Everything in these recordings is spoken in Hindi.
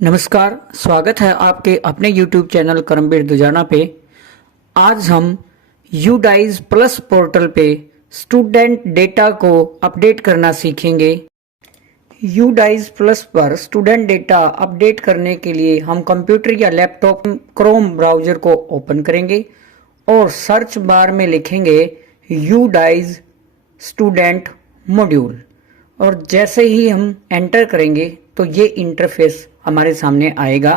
नमस्कार, स्वागत है आपके अपने YouTube चैनल कर्मवीर दुजाना पे। आज हम यूडाइज प्लस पोर्टल पे स्टूडेंट डेटा को अपडेट करना सीखेंगे। यूडाइज प्लस पर स्टूडेंट डेटा अपडेट करने के लिए हम कंप्यूटर या लैपटॉप क्रोम ब्राउज़र को ओपन करेंगे और सर्च बार में लिखेंगे यूडाइज स्टूडेंट मॉड्यूल और जैसे ही हम एंटर करेंगे तो ये इंटरफेस हमारे सामने आएगा।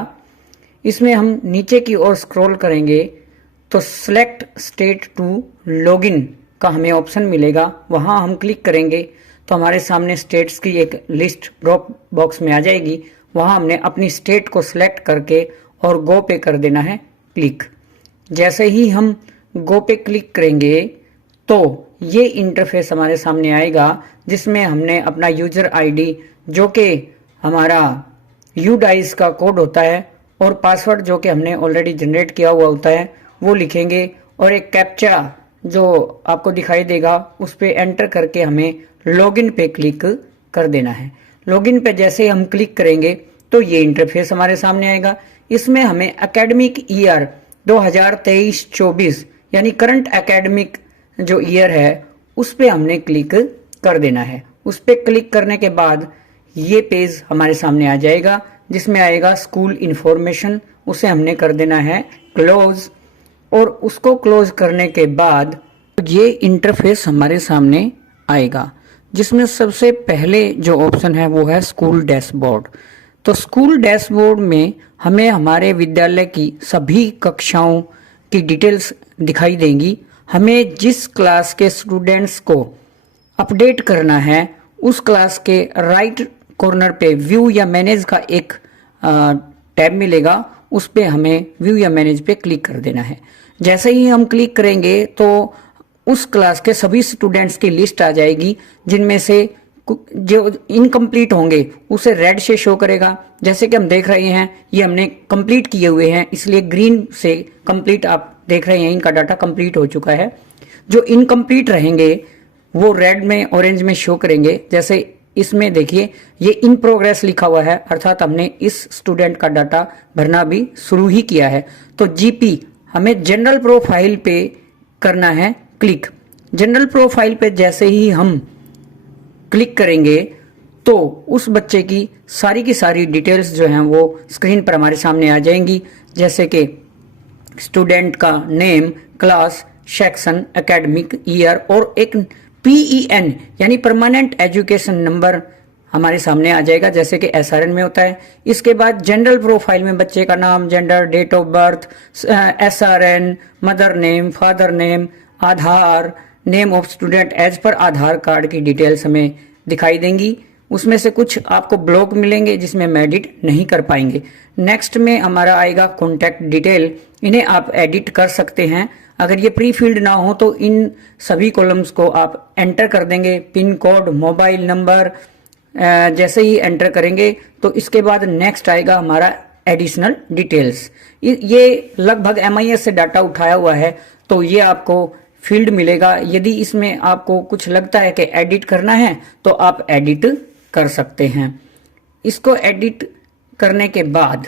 इसमें हम नीचे की ओर स्क्रॉल करेंगे तो सिलेक्ट स्टेट टू लॉगिन का हमें ऑप्शन मिलेगा, वहां हम क्लिक करेंगे तो हमारे सामने स्टेट्स की एक लिस्ट ड्रॉप बॉक्स में आ जाएगी। वहां हमने अपनी स्टेट को सिलेक्ट करके और गो पे कर देना है क्लिक। जैसे ही हम गो पे क्लिक करेंगे तो ये इंटरफेस हमारे सामने आएगा जिसमें हमने अपना यूजर आईडी जो कि हमारा यूडाइज का कोड होता है और पासवर्ड जो कि हमने ऑलरेडी जनरेट किया हुआ होता है वो लिखेंगे और एक कैप्चा जो आपको दिखाई देगा उस पे एंटर करके हमें लॉगिन पे क्लिक कर देना है। लॉगिन पे जैसे हम क्लिक करेंगे तो ये इंटरफेस हमारे सामने आएगा। इसमें हमें एकेडमिक ईयर 2023-24 यानी करंट एकेडमिक जो ईयर है उस पे हमने क्लिक कर देना है। उस पे क्लिक करने के बाद ये पेज हमारे सामने आ जाएगा जिसमें आएगा स्कूल इंफॉर्मेशन, उसे हमने कर देना है क्लोज और उसको क्लोज करने के बाद ये इंटरफेस हमारे सामने आएगा जिसमें सबसे पहले जो ऑप्शन है वो है स्कूल डैशबोर्ड। तो स्कूल डैशबोर्ड में हमें हमारे विद्यालय की सभी कक्षाओं की डिटेल्स दिखाई देंगी। हमें जिस क्लास के स्टूडेंट्स को अपडेट करना है उस क्लास के राइट कॉर्नर पे व्यू या मैनेज का एक टैब मिलेगा, उस पे हमें व्यू या मैनेज पे क्लिक कर देना है। जैसे ही हम क्लिक करेंगे तो उस क्लास के सभी स्टूडेंट्स की लिस्ट आ जाएगी जिनमें से जो इनकम्प्लीट होंगे उसे रेड से शो करेगा। जैसे कि हम देख रहे हैं ये हमने कंप्लीट किए हुए हैं इसलिए ग्रीन से कंप्लीट आप देख रहे हैं, इनका डाटा कंप्लीट हो चुका है। जो इनकम्प्लीट रहेंगे वो रेड में ऑरेंज में शो करेंगे। जैसे इसमें देखिए ये इन प्रोग्रेस लिखा हुआ है अर्थात हमने इस स्टूडेंट का डाटा भरना भी शुरू ही किया है। तो जीपी हमें जनरल प्रोफाइल पे करना है क्लिक। जनरल प्रोफाइल पे जैसे ही हम क्लिक करेंगे तो उस बच्चे की सारी डिटेल्स जो हैं वो स्क्रीन पर हमारे सामने आ जाएंगी। जैसे कि स्टूडेंट का name, class, section, academic year और एक PEN यानी परमानेंट एजुकेशन नंबर हमारे सामने आ जाएगा जैसे कि SRN में होता है। इसके बाद जनरल प्रोफाइल में बच्चे का नाम, gender, date of birth, SRN, mother name, father name, Aadhaar, name of student as per Aadhaar card की डिटेल्स हमें दिखाई देंगी। उसमें से कुछ आपको ब्लॉक मिलेंगे जिसमें हम एडिट नहीं कर पाएंगे। नेक्स्ट में हमारा आएगा कॉन्टैक्ट डिटेल, इन्हें आप एडिट कर सकते हैं। अगर ये प्री फील्ड ना हो तो इन सभी कॉलम्स को आप एंटर कर देंगे। पिन कोड, मोबाइल नंबर जैसे ही एंटर करेंगे तो इसके बाद नेक्स्ट आएगा हमारा एडिशनल डिटेल्स। ये लगभग MIS से डाटा उठाया हुआ है तो ये आपको फील्ड मिलेगा। यदि इसमें आपको कुछ लगता है कि एडिट करना है तो आप एडिट कर सकते हैं। इसको एडिट करने के बाद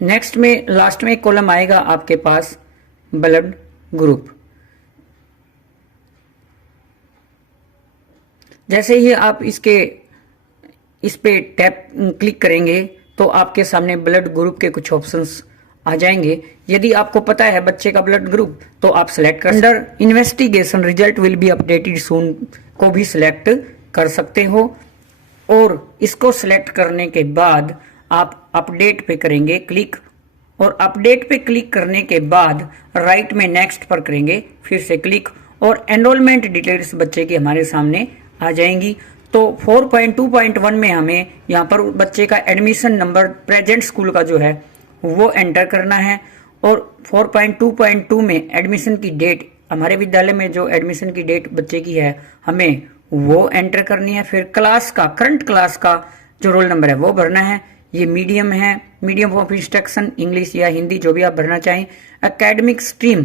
नेक्स्ट में लास्ट में एक कॉलम आएगा आपके पास ब्लड ग्रुप। जैसे ही आप इस पे टैप क्लिक करेंगे तो आपके सामने ब्लड ग्रुप के कुछ ऑप्शंस आ जाएंगे। यदि आपको पता है बच्चे का ब्लड ग्रुप तो आप सिलेक्ट कर under investigation result will be updated soon को भी सिलेक्ट कर सकते हो और इसको सिलेक्ट करने के बाद आप अपडेट पे करेंगे क्लिक और अपडेट पे क्लिक करने के बाद राइट में नेक्स्ट पर करेंगे, फिर से क्लिक और एनरोलमेंट डिटेल्स बच्चे की हमारे सामने आ जाएंगी। तो 4.2.1 में हमें यहाँ पर बच्चे का एडमिशन नंबर प्रेजेंट स्कूल का जो है वो एंटर करना है और 4.2.2 में एडमिशन की डेट, हमारे विद्यालय में जो एडमिशन की डेट बच्चे की है हमें वो एंटर करनी है। फिर क्लास का, करंट क्लास का जो रोल नंबर है वो भरना है। ये मीडियम है, मीडियम ऑफ इंस्ट्रक्शन इंग्लिश या हिंदी जो भी आप भरना चाहें। एकेडमिक स्ट्रीम,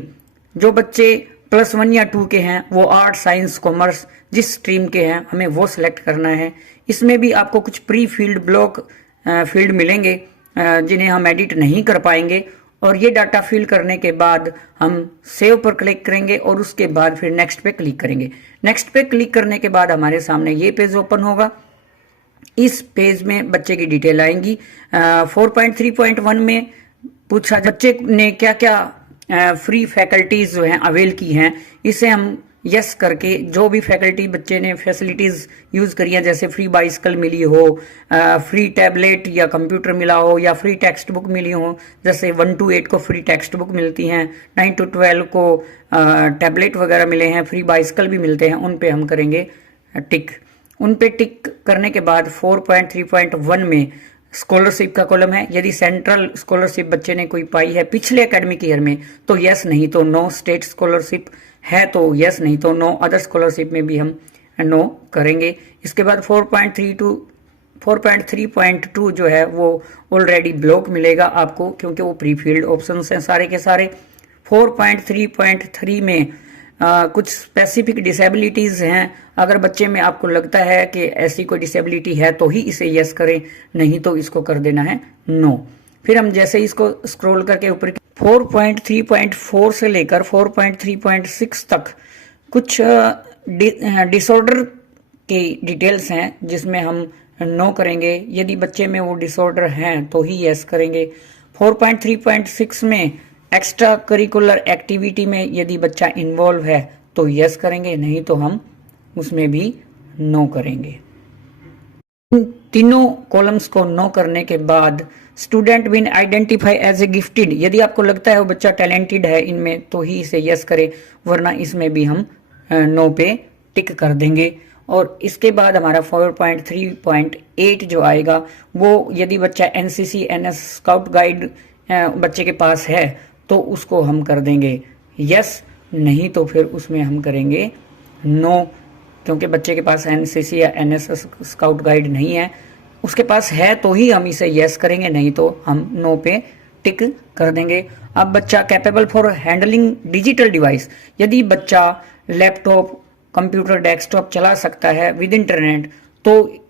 जो बच्चे +1 या 2 के हैं, वो आर्ट साइंस कॉमर्स जिस स्ट्रीम के हैं हमें वो सिलेक्ट करना है। इसमें भी आपको कुछ प्री फील्ड ब्लॉक फील्ड मिलेंगे जिन्हें हम एडिट नहीं कर पाएंगे, और ये डाटा फिल करने के बाद हम सेव पर क्लिक करेंगे और उसके बाद फिर नेक्स्ट पे क्लिक करेंगे। नेक्स्ट पे क्लिक करने के बाद हमारे सामने ये पेज ओपन होगा। इस पेज में बच्चे की डिटेल आएंगी। 4.3.1 में पूछा बच्चे ने क्या क्या फ्री फैकल्टीज जो हैं अवेल की हैं, इसे हम यस करके जो भी फैकल्टी बच्चे ने फैसिलिटीज यूज करी है, जैसे फ्री बाइसिकल मिली हो, फ्री टैबलेट या कंप्यूटर मिला हो, या फ्री टेक्स्ट बुक मिली हो, जैसे 1 to 8 को फ्री टेक्स्ट बुक मिलती हैं, 9 to 12 को टैबलेट वगैरह मिले हैं, फ्री बाइसिकल भी मिलते हैं, उन पे हम करेंगे टिक। उन पे टिक करने के बाद 4.3.1 में स्कॉलरशिप का कॉलम है। यदि सेंट्रल स्कॉलरशिप बच्चे ने कोई पाई है पिछले एकेडमिक ईयर में तो यस, नहीं तो नो। स्टेट स्कॉलरशिप है तो यस, नहीं तो नो। अदर स्कॉलरशिप में भी हम नो करेंगे। इसके बाद 4.3.2 जो है वो ऑलरेडी ब्लॉक मिलेगा आपको, क्योंकि वो प्री फील्ड ऑप्शंस हैं सारे के सारे। 4.3.3 में कुछ स्पेसिफिक डिसेबिलिटीज हैं। अगर बच्चे में आपको लगता है कि ऐसी कोई डिसेबिलिटी है तो ही इसे यस करें, नहीं तो इसको कर देना है नो। फिर हम जैसे इसको स्क्रॉल करके ऊपर 4.3.4 से लेकर 4.3.6 तक कुछ डिसऑर्डर की डिटेल्स हैं जिसमें हम नो करेंगे। यदि बच्चे में वो डिसऑर्डर हैं तो ही यस करेंगे। 4.3.6 में एक्स्ट्रा करिकुलर एक्टिविटी में यदि बच्चा इन्वॉल्व है तो यस करेंगे, नहीं तो हम उसमें भी नो करेंगे। इन तीनों कॉलम्स को नो करने के बाद student will identify as a gifted, यदि आपको लगता है वो बच्चा टैलेंटेड है इनमें तो ही इसे यस करें, वरना इसमें भी हम नो पे टिक कर देंगे। और इसके बाद हमारा 4.3.8 जो आएगा वो यदि बच्चा एनसीसी एनएस स्काउट गाइड बच्चे के पास है तो उसको हम कर देंगे यस, नहीं तो फिर उसमें हम करेंगे नो, क्योंकि बच्चे के पास एनसीसी या एनएसएस स्काउट गाइड नहीं है। उसके पास है तो ही हम इसे यस करेंगे, नहीं तो हम नो पे टिक कर देंगे। अब बच्चा capable for handling digital device, यदि बच्चा लैपटॉप कंप्यूटर डेस्कटॉप चला सकता है विद इंटरनेट तो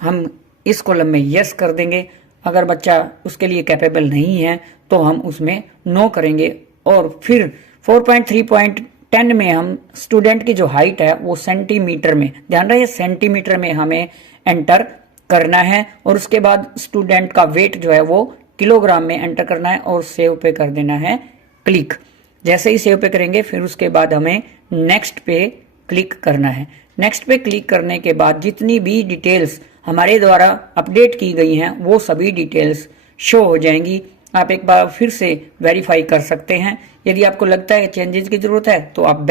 हम इस कॉलम में यस कर देंगे। अगर बच्चा उसके लिए कैपेबल नहीं है तो हम उसमें नो करेंगे। और फिर 4.3.10 में हम स्टूडेंट की जो हाइट है वो सेंटीमीटर में, ध्यान रहे सेंटीमीटर में हमें एंटर करना है, और उसके बाद स्टूडेंट का वेट जो है वो किलोग्राम में एंटर करना है और सेव पे कर देना है क्लिक। जैसे ही सेव पे करेंगे फिर उसके बाद हमें नेक्स्ट पे क्लिक करना है। नेक्स्ट पे क्लिक करने के बाद जितनी भी डिटेल्स हमारे द्वारा अपडेट की गई हैं वो सभी डिटेल्स शो हो जाएंगी। आप एक बार फिर से वेरीफाई कर सकते हैं। यदि आपको लगता है चेंजेस की जरूरत है तो आप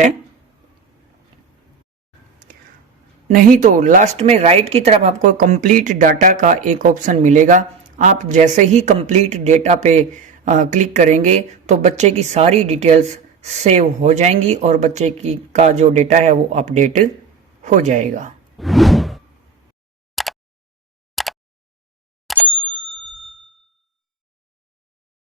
नहीं तो लास्ट में राइट की तरफ आपको कंप्लीट डाटा का एक ऑप्शन मिलेगा। आप जैसे ही कंप्लीट डेटा पे क्लिक करेंगे तो बच्चे की सारी डिटेल्स सेव हो जाएंगी और बच्चे की का जो डेटा है वो अपडेट हो जाएगा।